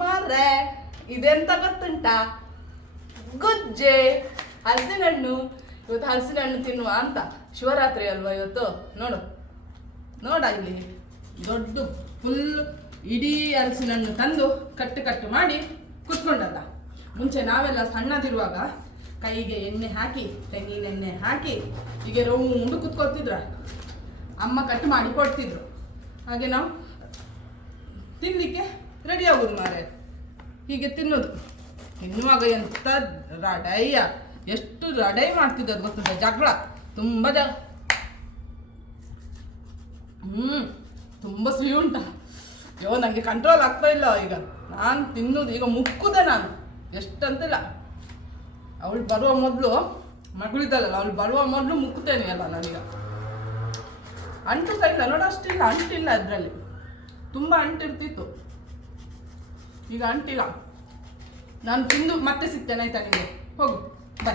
ಮಾರ್ರೆ ಇದೆಂತ ಗೊತ್ತುಂಟಾ, ಗುಜ್ಜೆ ಹಲಸಿನ ಹಣ್ಣು. ಇವತ್ತು ಹಲಸಿನ ಹಣ್ಣು ತಿನ್ನುವ ಅಂತ. ಶಿವರಾತ್ರಿ ಅಲ್ವಾ ಇವತ್ತು. ನೋಡ ಇಲ್ಲಿ ದೊಡ್ಡ ಫುಲ್ ಇಡೀ ಹಲಸಿನ ಹಣ್ಣು ತಂದು ಕಟ್ಟು ಮಾಡಿ ಕುತ್ಕೊಂಡಲ್ಲ. ಮುಂಚೆ ನಾವೆಲ್ಲ ಸಣ್ಣದಿರುವಾಗ ಕೈಗೆ ಎಣ್ಣೆ ಹಾಕಿ, ತೆಂಗಿನ ಎಣ್ಣೆ ಹಾಕಿ ಹೀಗೆ ರೌಂಡ್ ಕುತ್ಕೊಳ್ತಿದ್ರ. ಅಮ್ಮ ಕಟ್ ಮಾಡಿ ಕೊಡ್ತಿದ್ರು. ಹಾಗೆ ನಾವು ತಿನ್ನಲಿಕ್ಕೆ ರೆಡಿ ಆಗೋದು ಮಾರೆ. ಹೀಗೆ ತಿನ್ನುವಾಗ ಎಂತ ರಡಯ್ಯ, ಎಷ್ಟು ರಡೈ ಮಾಡ್ತಿದ್ದದು ಗೊತ್ತಿದ್ದ. ಜಗಳ ತುಂಬ ತುಂಬ ಸಿಹಿ ಉಂಟ. ನನಗೆ ಕಂಟ್ರೋಲ್ ಆಗ್ತಾ ಇಲ್ಲ ಈಗ. ನಾನು ತಿನ್ನೋದು ಈಗ ಮುಕ್ಕುದೆ ನಾನು, ಎಷ್ಟಂತಿಲ್ಲ. ಅವಳು ಬರುವ ಮೊದಲು, ಮಗಳಿದ್ದಲ್ಲ ಅವಳು ಬರುವ ಮೊದಲು ಮುಕ್ಕುತ್ತೇನೆ ಅಲ್ಲ ನಾನೀಗ. ಅಂಟು ಸಹ ಇಲ್ಲ ನೋಡು, ಅಷ್ಟಿಲ್ಲ, ಅಂಟಿಲ್ಲ ಅದರಲ್ಲಿ. ತುಂಬ ಅಂಟಿರ್ತಿತ್ತು, ಈಗ ಅಂಟಿಲ್ಲ. ನಾನು ತಿಂದು ಮತ್ತೆ ಸಿಗ್ತೇನೆ ಆಯ್ತಾ ನಿಮಗೆ. ಹೋಗು, ಬಾಯ್.